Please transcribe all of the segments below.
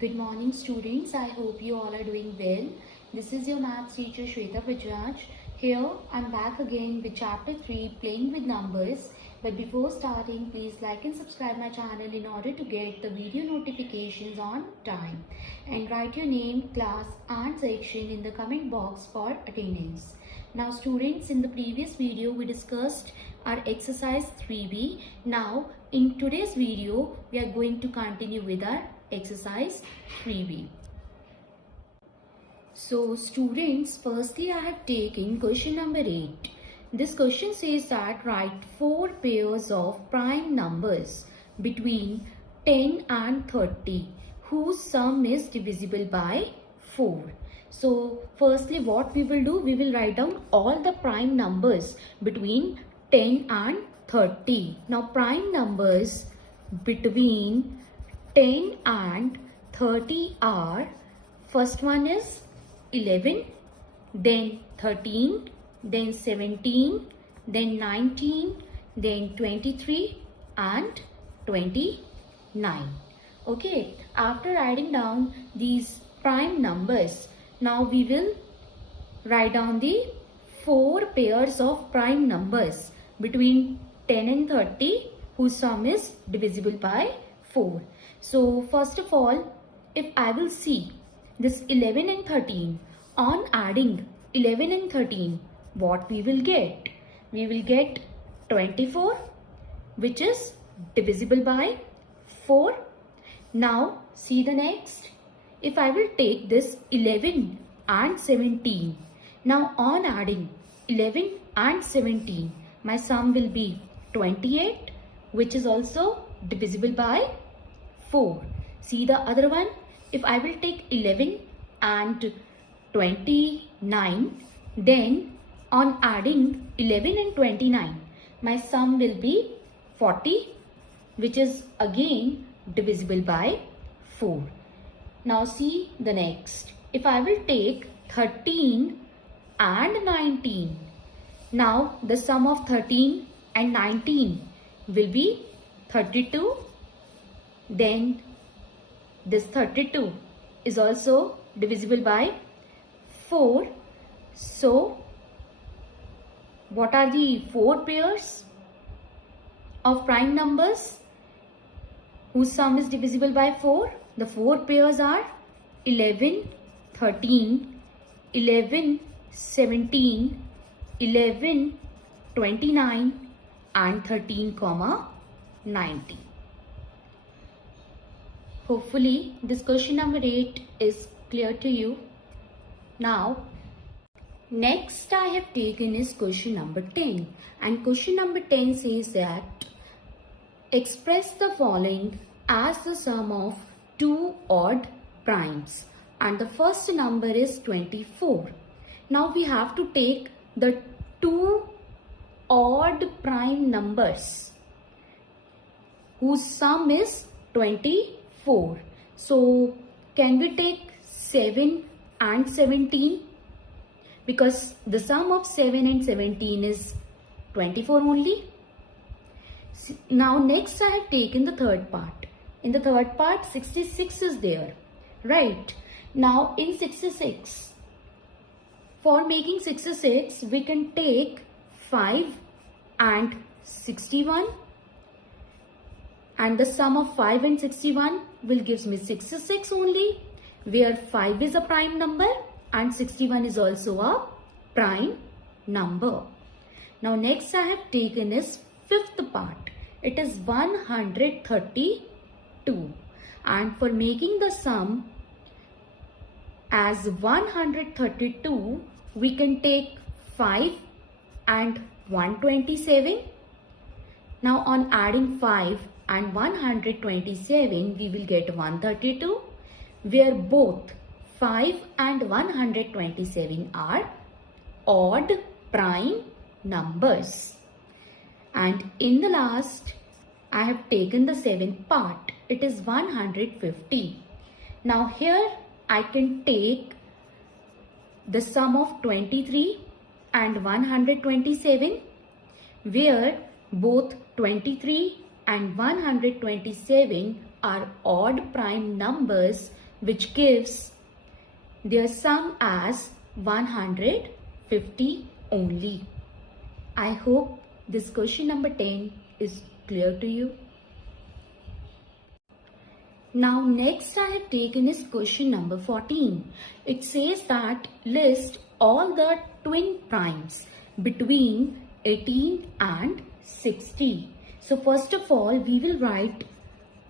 Good morning students, I hope you all are doing well. This is your maths teacher Shweta Bajaj. Here I'm back again with chapter 3 playing with numbers. But before starting, please like and subscribe my channel in order to get the video notifications on time. And write your name, class and section in the comment box for attendance. Now students, in the previous video we discussed our exercise 3B. Now in today's video we are going to continue with our exercise 3B. So students, firstly I have taken question number 8. This question says that write 4 pairs of prime numbers between 10 and 30 whose sum is divisible by 4. So firstly what we will do, we will write down all the prime numbers between 10 and 30. Now prime numbers between 10 and 30 are, first one is 11, then 13, then 17, then 19, then 23 and 29. Okay, after writing down these prime numbers, now we will write down the 4 pairs of prime numbers between 10 and 30 whose sum is divisible by 4. So first of all, if I will see this 11 and 13, on adding 11 and 13, what we will get? We will get 24, which is divisible by 4. Now see the next. If I will take this 11 and 17, now on adding 11 and 17, my sum will be 28, which is also divisible by 4. See the other one. If I will take 11 and 29, then on adding 11 and 29, my sum will be 40, which is again divisible by 4. Now see the next. If I will take 13 and 19, now the sum of 13 and 19 will be 32. Then this 32 is also divisible by 4. So what are the 4 pairs of prime numbers whose sum is divisible by 4? The 4 pairs are 11, 13, 11, 17, 11, 29 and 13, 19. Hopefully this question number 8 is clear to you. Now next I have taken is question number 10, and question number 10 says that express the following as the sum of 2 odd primes, and the first number is 24. Now we have to take the 2 odd prime numbers whose sum is 24. So can we take 7 and 17? Because the sum of 7 and 17 is 24 only. Now next I have taken the third part. In the third part 66 is there, right? Now in 66, for making 66 we can take 5 and 61, and the sum of 5 and 61 will gives me 66 only, where 5 is a prime number and 61 is also a prime number. Now next I have taken is fifth part. It is 132, and for making the sum as 132 we can take 5 and 127. Now on adding 5 and 127 we will get 132, where both 5 and 127 are odd prime numbers. And in the last I have taken the seventh part. It is 150. Now here I can take the sum of 23 and 127, where both 23 and 127 are odd prime numbers. which gives their sum as 150 only. I hope this question number 10 is clear to you. Now next I have taken is question number 14. It says that list all the twin primes between 18 and 60. So first of all we will write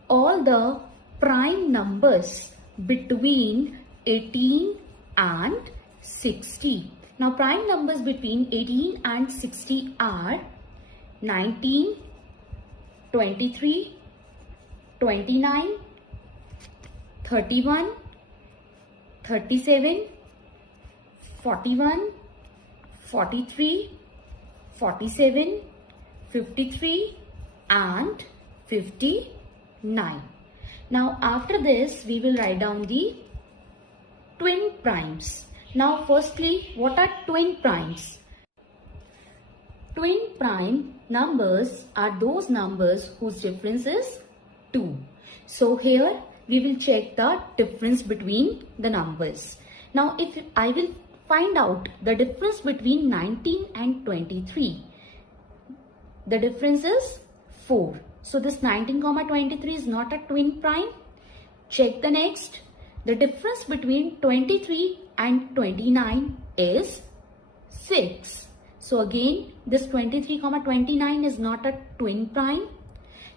all the prime numbers between 18 and 60. Now prime numbers between 18 and 60 are 19, 23, 29, 31, 37, 41, 43, 47, 53 and 59. Now after this we will write down the twin primes. Now firstly, what are twin primes? Twin prime numbers are those numbers whose difference is 2. So here we will check the difference between the numbers. Now if I will find out the difference between 19 and 23, the difference is 4. So this 19, 23 is not a twin prime. Check the next. The difference between 23 and 29 is 6. So again this 23, 29 is not a twin prime.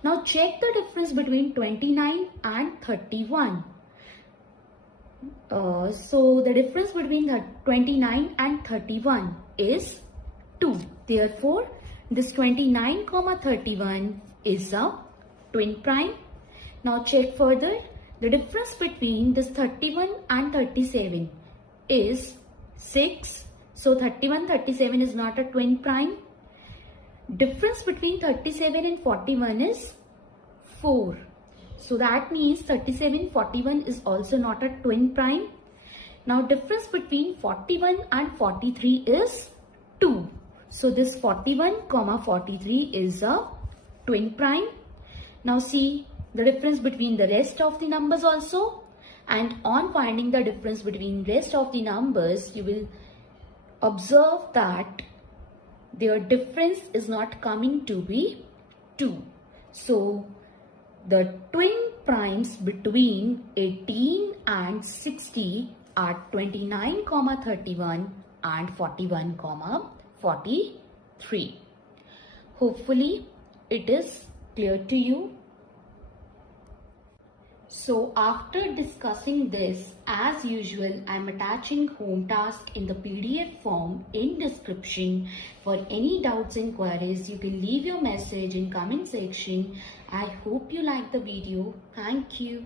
Now check the difference between 29 and 31. So the difference between 29 and 31 is 2. Therefore, this 29, 31 is a twin prime. Now check further. The difference between this 31 and 37 is 6. So 31, 37 is not a twin prime. Difference between 37 and 41 is 4. So that means 37, 41 is also not a twin prime. Now difference between 41 and 43 is 2. So this 41, 43 is a twin prime. Now see the difference between the rest of the numbers also. And on finding the difference between rest of the numbers, you will observe that their difference is not coming to be 2. So the twin primes between 18 and 60 are 29, 31 and 41, 43. Hopefully it is clear to you. So after discussing this, as usual, I am attaching home task in the PDF form in description. For any doubts and queries, you can leave your message in comment section. I hope you like the video. Thank you.